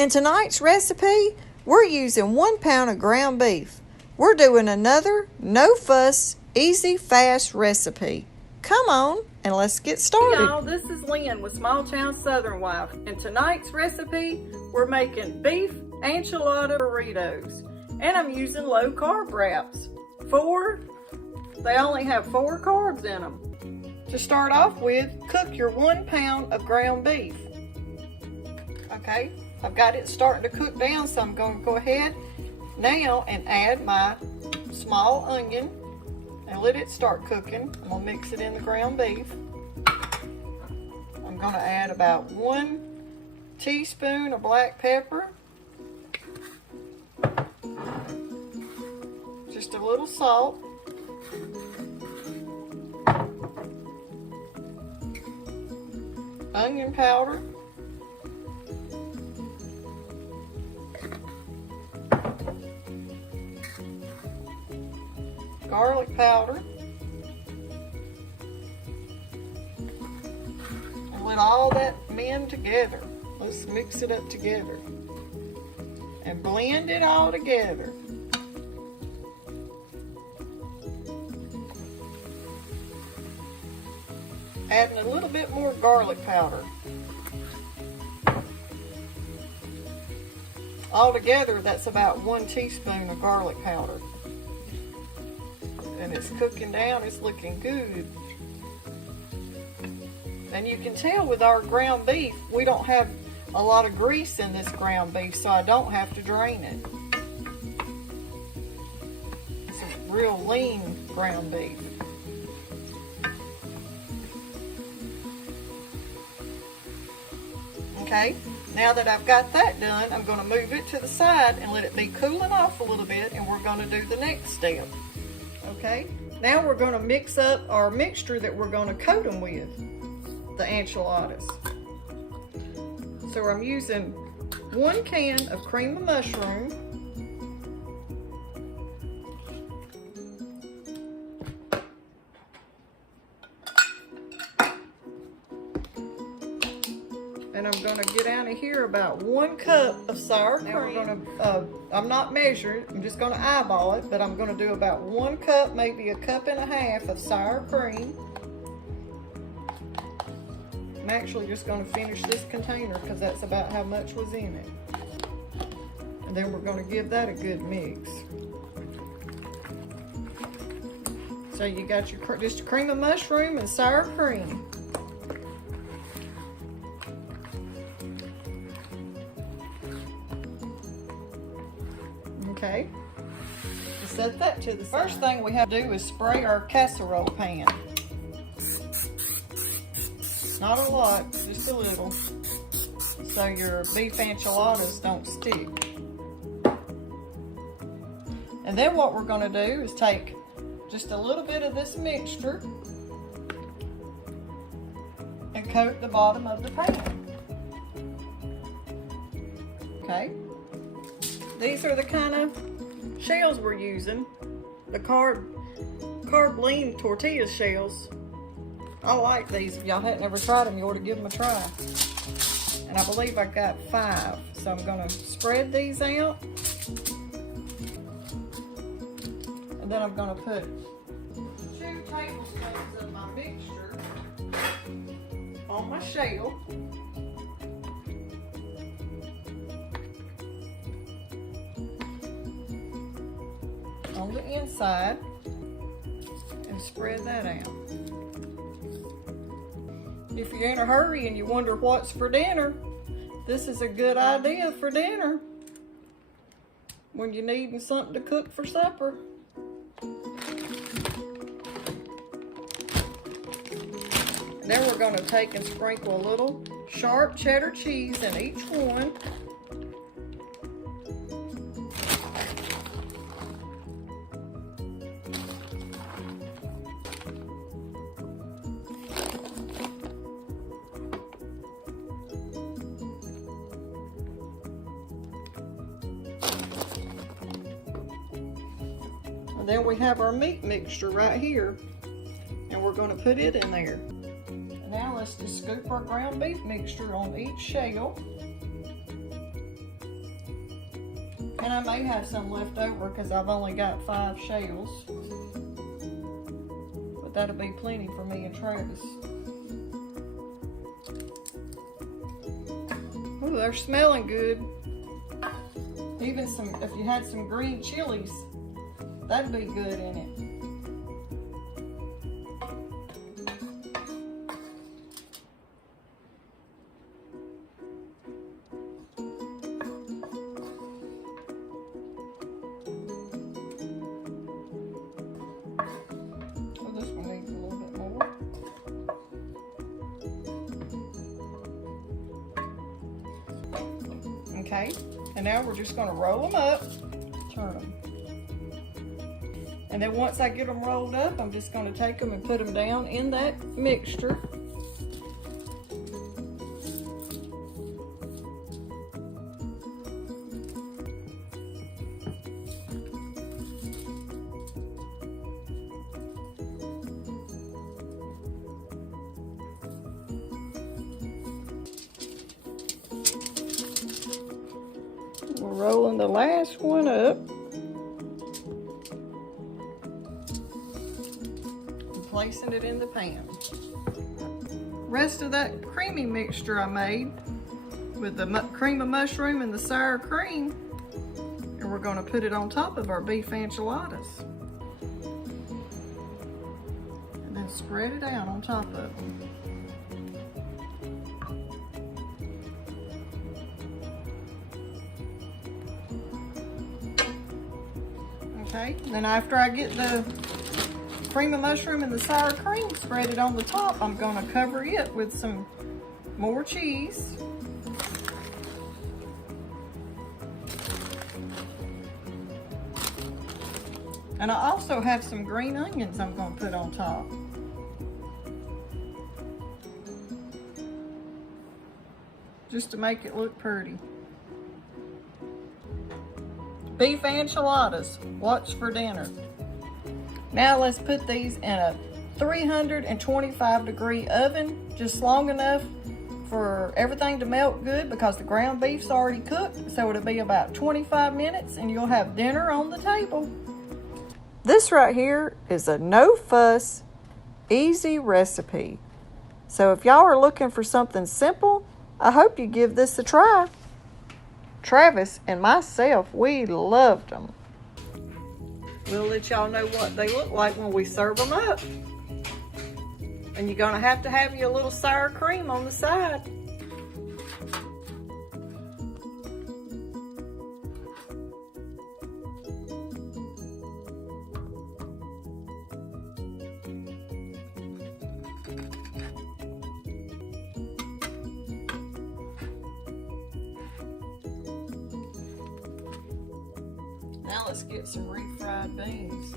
In tonight's recipe, we're using 1 pound of ground beef. We're doing another no-fuss, easy, fast recipe. Come on and let's get started. Hey y'all, this is Lynn with Small Town Southern Wife. In tonight's recipe, we're making beef enchilada burritos. And I'm using low carb wraps. They only have 4 carbs in them. To start off with, cook your 1 pound of ground beef. Okay, I've got it starting to cook down, so I'm going to go ahead now and add my small onion and let it start cooking. I'm going to mix it in the ground beef. I'm going to add about 1 teaspoon of black pepper. Just a little salt. Onion powder. Garlic powder. And let all that blend together. Let's mix it up together. And blend it all together. Adding a little bit more garlic powder. Altogether, that's about 1 teaspoon of garlic powder. And it's cooking down, it's looking good. And you can tell with our ground beef, we don't have a lot of grease in this ground beef, so I don't have to drain it. It's a real lean ground beef. Okay, now that I've got that done, I'm going to move it to the side and let it be cooling off a little bit, and we're going to do the next step. Okay, now we're going to mix up our mixture that we're going to coat them with, the enchiladas. So I'm using 1 can of cream of mushroom, and I'm going to get out of here about 1 cup of sour cream. Now we're going to, I'm not measuring, I'm just going to eyeball it, but I'm going to do about 1 cup, maybe 1.5 cups of sour cream. I'm actually just going to finish this container because that's about how much was in it. And then we're going to give that a good mix. So you got your just cream of mushroom and sour cream. Okay, set that to the side. First thing we have to do is spray our casserole pan. Not a lot, just a little, so your beef enchiladas don't stick. And then what we're going to do is take just a little bit of this mixture and coat the bottom of the pan. Okay. These are the kind of shells we're using, the carb lean tortilla shells. I like these. If y'all hadn't ever tried them, you ought to give them a try. And I believe I got 5. So I'm going to spread these out. And then I'm going to put 2 tablespoons of my mixture on my shell. On the inside and spread that out. If you're in a hurry and you wonder what's for dinner, this is a good idea for dinner when you're needing something to cook for supper. And then we're going to take and sprinkle a little sharp cheddar cheese in each one. And then we have our meat mixture right here, and we're going to put it in there. And now let's just scoop our ground beef mixture on each shell. And I may have some left over because I've only got 5 shells. But that'll be plenty for me and Travis. Ooh, they're smelling good. Even if you had some green chilies, that'd be good in it. Oh, this one needs a little bit more. Okay, and now we're just gonna roll them up, turn them. And then once I get them rolled up, I'm just gonna take them and put them down in that mixture. We're rolling the last one up. And placing it in the pan. Rest of that creamy mixture I made with the cream of mushroom and the sour cream. And we're gonna put it on top of our beef enchiladas. And then spread it out on top of them. Okay, then after I get the cream of mushroom and the sour cream spread it on the top, I'm gonna cover it with some more cheese. And I also have some green onions I'm gonna put on top. Just to make it look pretty. Beef enchiladas, what's for dinner? Now let's put these in a 325-degree oven, just long enough for everything to melt good because the ground beef's already cooked, so it'll be about 25 minutes and you'll have dinner on the table. This right here is a no-fuss, easy recipe. So if y'all are looking for something simple, I hope you give this a try. Travis and myself, we loved them. We'll let y'all know what they look like when we serve them up. And you're gonna have to have your little sour cream on the side. Now let's get some refried beans.